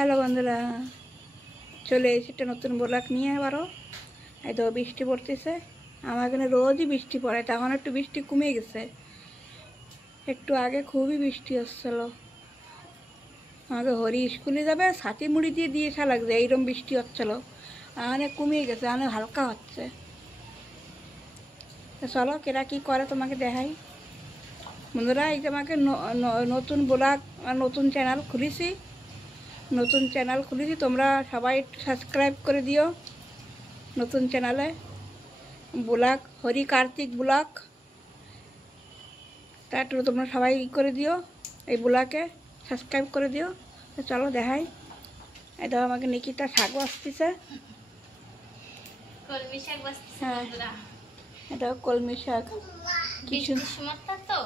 Hello বন্ধুরা, চলে এসেছি একটা নতুন ব্লগ নিয়ে। আবারও এই তো বৃষ্টি পড়তেছে। আমার এখানে রোজই বৃষ্টি পড়ে, তখন একটু বৃষ্টি কমে গেছে। একটু আগে খুবই বৃষ্টি হচ্ছিল। আমাকে হরি স্কুলে যাবে, ছাতি মুড়ি দিয়ে দিয়ে আসা লাগছে, এইরকম বৃষ্টি হচ্ছিল। অনেক কমে গেছে, অনেক হালকা হচ্ছে। তো চলো কেরা কী করে তোমাকে দেখাই। বন্ধুরা, এই যে আমাকে নতুন ব্লগ, নতুন চ্যানেল খুলেছি। তোমরা সবাই একটু সাবস্ক্রাইব করে দিও নতুন চ্যানেলে, ব্লগ হরি কার্তিক ব্লগ। তা একটু তোমরা সবাই করে দিও, এই ব্লগে সাবস্ক্রাইব করে দিও। তো চলো দেখাই। এই দেখো আমাকে নিকিতা শাক বাঁচতেছে। হ্যাঁ, এটা কলমি শাক। কিছু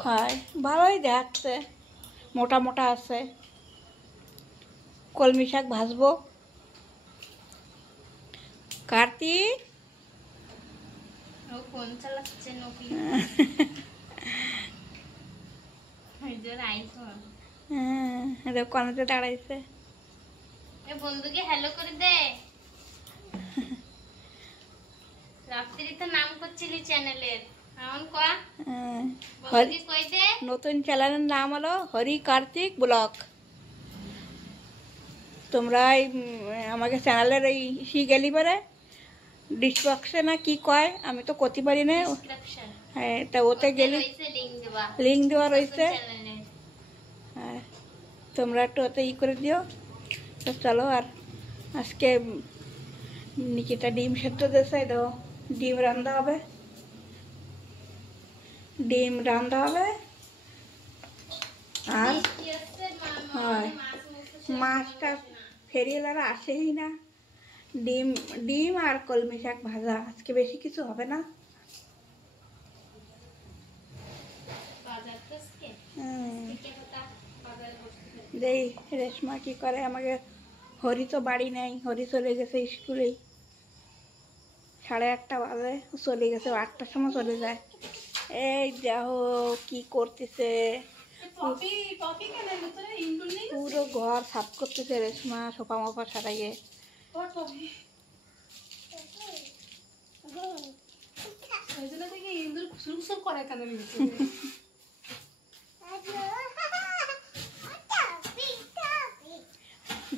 হয়, ভালোই দেখাচ্ছে, মোটা মোটা আছে। কলমি শাক ভাজবো। কার্তিক ফোন চালাচ্ছে নকি। হ্যাঁ, কলেজে দাঁড়াইছে। বন্ধুকে হ্যালো করে দে। রাত্রি তো নাম করছিলি চ্যানেলের, এখন কয়া বন্ধুকে কই দে। নতুন চ্যানেলের নাম হলো হরি কার্তিক ব্লগ। তোমরা আমাকে চ্যানেলের এই গেলি পারে ডিসক্রিপশনে না কি কয়, আমি তো করতে পারি না। হ্যাঁ, তা ওতে গেলে লিঙ্ক দেওয়া রয়েছে। হ্যাঁ, তোমরা একটু ওতে করে দিও। তো চলো, আর আজকে নিকিতা ডিম সেদ্ধ দিয়েছে, তো ডিম রান্না হবে। আর হয় মাছটা ফেরিওয়ালারা আসেই না। ডিম আর কলমি শাক ভাজা, আজকে বেশি কিছু হবে না। দেই রেশমা কি করে। আমাকে হরি তো বাড়ি নেই, হরি চলে গেছে স্কুলেই। 8:30 বাজে চলে গেছে, 8টার সময় চলে যায়। এই দেখো কি করতেছে, পুরো ঘর সাফ করতেছে রেশমা, সোফা মোফা সারাইয়ে।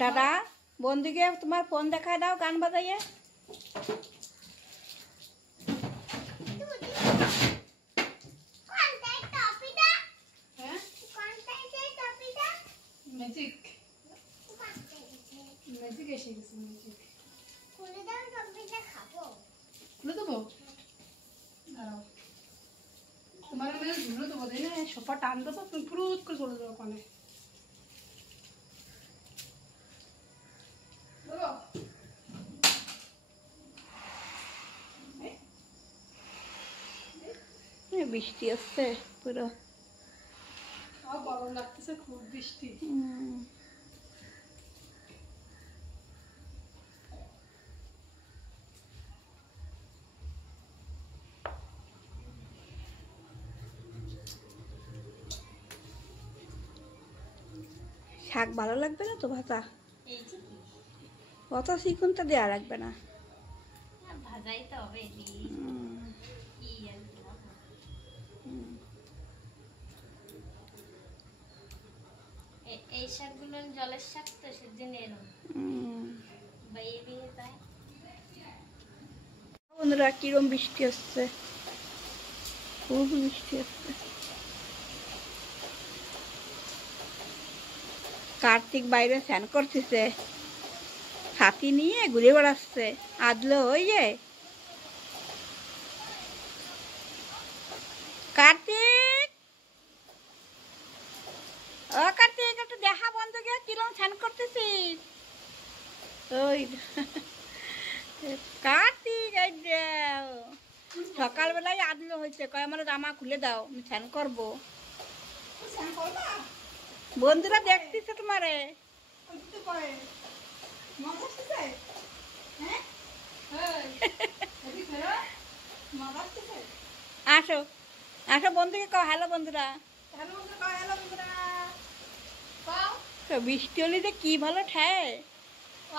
দাদা, বন্ধুকে তোমার ফোন দেখায় দাও, গান বাজাইয়ে। সোফা টান দেবো, তুমি ফুরুত করে চলে যাবো ওখানে। বৃষ্টি আসছে পুরো, গরম লাগতেছে খুব, বৃষ্টি। শাক ভালো লাগবে না তো ভাজা, অত চিকুনটা দেওয়া লাগবে না। ভাজাই তো হবে। এই শাকগুলো জলের শাক তো, সেজন্য বাইরে দিয়ে যায়। বন্ধুরা, কিরম বৃষ্টি হচ্ছে, খুব বৃষ্টি হচ্ছে। কার্তিক বাইরে স্নান করতেছে, ছাতি নিয়ে ঘুরে বেড়াচ্ছে। আদলো ওই যে কার্তিক, ও কার্তিক, একটু দেখা বন্ধুকে কিরম স্নান করতেছিস। ওই কার্তিক, এই সকালবেলায় আদলো হয়েছে, কয় আমার জামা খুলে দাও, আমি স্নান করবো। বন্ধুরা দেখতেছে তোমারে। আসো আসো, বন্ধুকে কও হ্যালো বন্ধুরা। তো বৃষ্টি হলে যে কি ভালো ঠায়।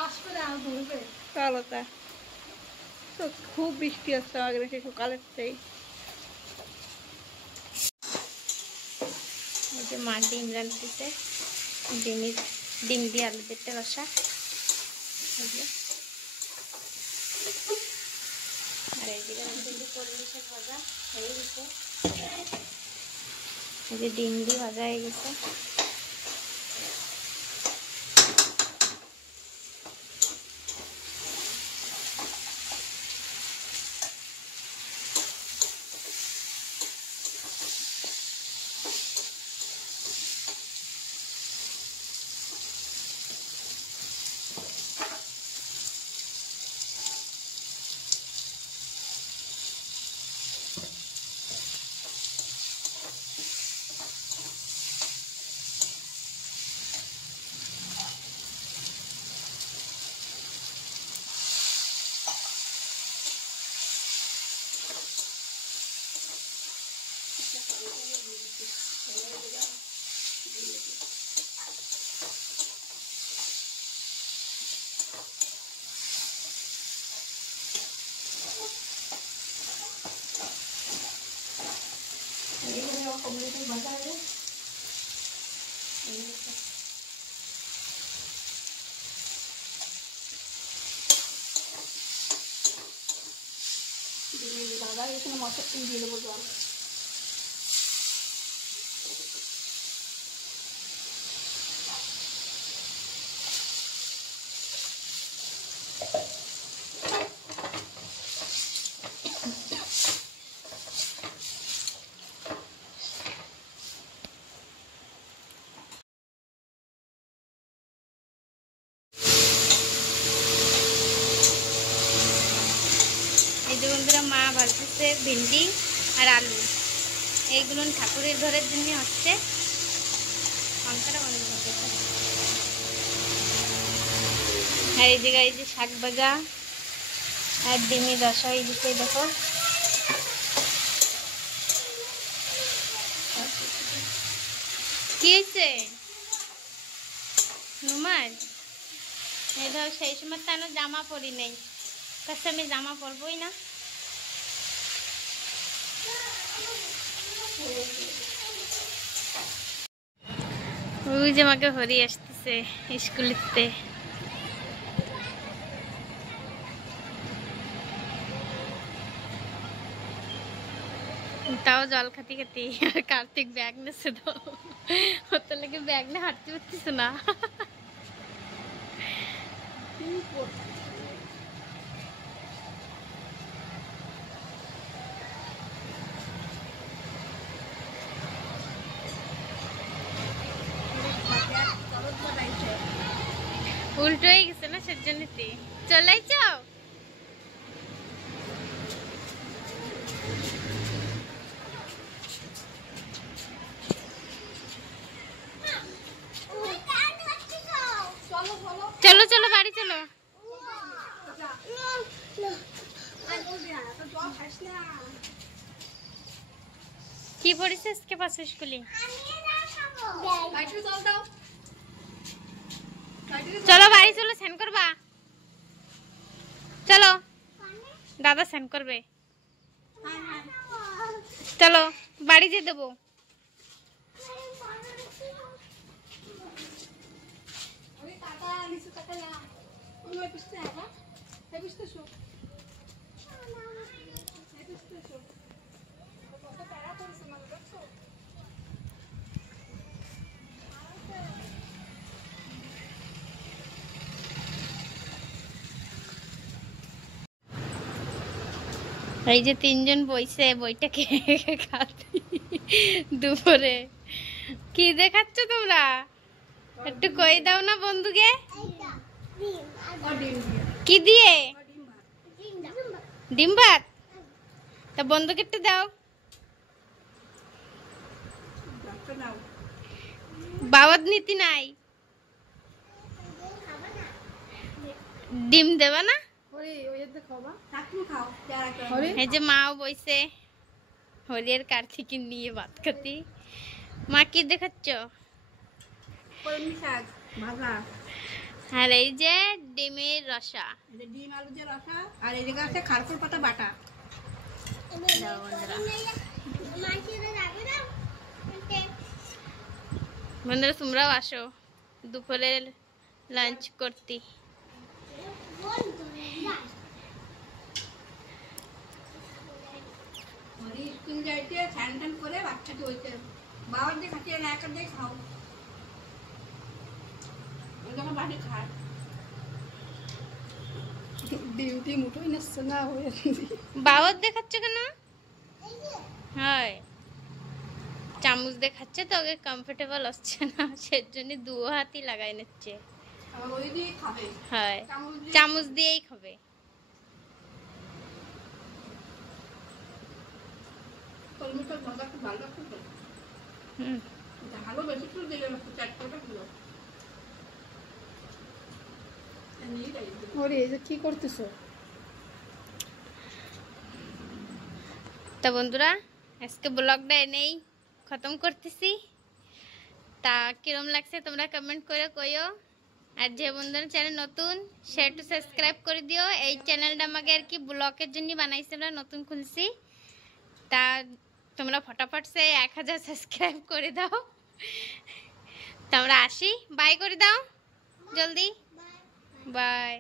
আসবে না আর ধরবে। চলো তা, তো খুব বৃষ্টি হচ্ছে আমাদের সে সকালের থেকে। এই যে মা ডিম রাঁধতেছে, ডিম দিয়ে আলু পেটে রসা। আর এইদিকে কিন্তু কলমি শাক ভাজা হয়ে গেছে। এই যে ডিম দিয়ে ভাজা হয়ে গেছে। দাদা এখানে মশলা দিয়ে দেবো জল। এই যে বন্ধুরা মা ভাজতেছে ভিন্ডি আর আলু, এইগুলো ঠাকুরের ঘরের জন্য হচ্ছে। পাঙ্খাটা বন্ধ করতেছে। আর এই জায়গায় এই যে শাক ভাজা আর ডিমি রসা হয়ে দিচ্ছে। দেখো কি হয়েছে নুমার, এই ধর সেই সময় তো আমি জামা পরি নাই, কাছে আমি জামা পরবই না। ওই যে আমাকে হরি আসতেছে স্কুলেতে। তাও জল খাতি খাতি। আর কার্তিক ব্যাগ নেছে, তো ওর তো লাগে ব্যাগ নিয়ে হাঁটতে পারতেছে না। উল্টো হয়ে গেছে না, সেজন্যতে চলে যাও। চলো চলো বাড়ি চলো। কি পড়েছে আজকে পাশে স্কুলে? চলো বাড়ি চলো, স্নান করবা। চলো দাদা স্নান করবে। চলো বাড়ি দিয়ে দেবো। এই যে তিনজন বইছে বইটাকে খাতে দুপুরে। কি দেখাচ্ছ তোমরা, একটু কই দাও না বন্ধুকে। কি দিয়ে? ডিম ভাত। তা বন্ধুকে একটু দাও। বাবাদ নীতি নাই, ডিম দেবা না? এই যে মাও বইছে হরিয়ার কার্তিক নিয়ে ভাত খাতি। মা কি দেখাচ্ছ? কলমি শাক ভাজা, আর এই যে ডিমের রসা। এই যে ডিম আলু দিয়ে রসা, আর এই জায়গা আছে খারকুল পাতা বাটা। দাও বন্ধুরা, বন্ধুরা তোমরাও আসো দুপুরে লাঞ্চ করতে। স্কুল যাইতে স্নান টান করে বাচ্চাকে হইতে বাবার দিয়ে খাটিয়ে না একার দিয়ে খাও, ওই যখন বাড়ি খায় ডিউটি মুঠোই নিচ্ছে না হয়ে বাবর দেখাচ্ছ কেন? হয় চামচ দেখাচ্ছে তো, ওকে কমফোর্টেবল হচ্ছে না, সেজন্য দু হাতই লাগাই নিচ্ছে। আবার ওই দিয়ে খাবে, হয় চামচ দিয়ে চামচ দিয়েই খাবে। কলমিটা ভাজা খুব ভালো লাগছে তো, হুম, ঝালও বেশি করে দিলে না, চারটা গুলো নিয়ে যাই। ওরে এই যে কি করতেছো? তা বন্ধুরা আজকে ব্লগটা এনেই খতম করতেছি। তা কিরম লাগছে তোমরা কমেন্ট করে কইও। আর যে বন্ধুরা চ্যানেল নতুন সে একটু সাবস্ক্রাইব করে দিও। এই চ্যানেলটা আমাকে আর কি ব্লগের জন্য বানাইছিলাম, নতুন খুলছি। তা তোমরা ফটাফট সে 1000 সাবস্ক্রাইব করে দাও। তোমরা আসি, বাই করে দাও জলদি, বাই।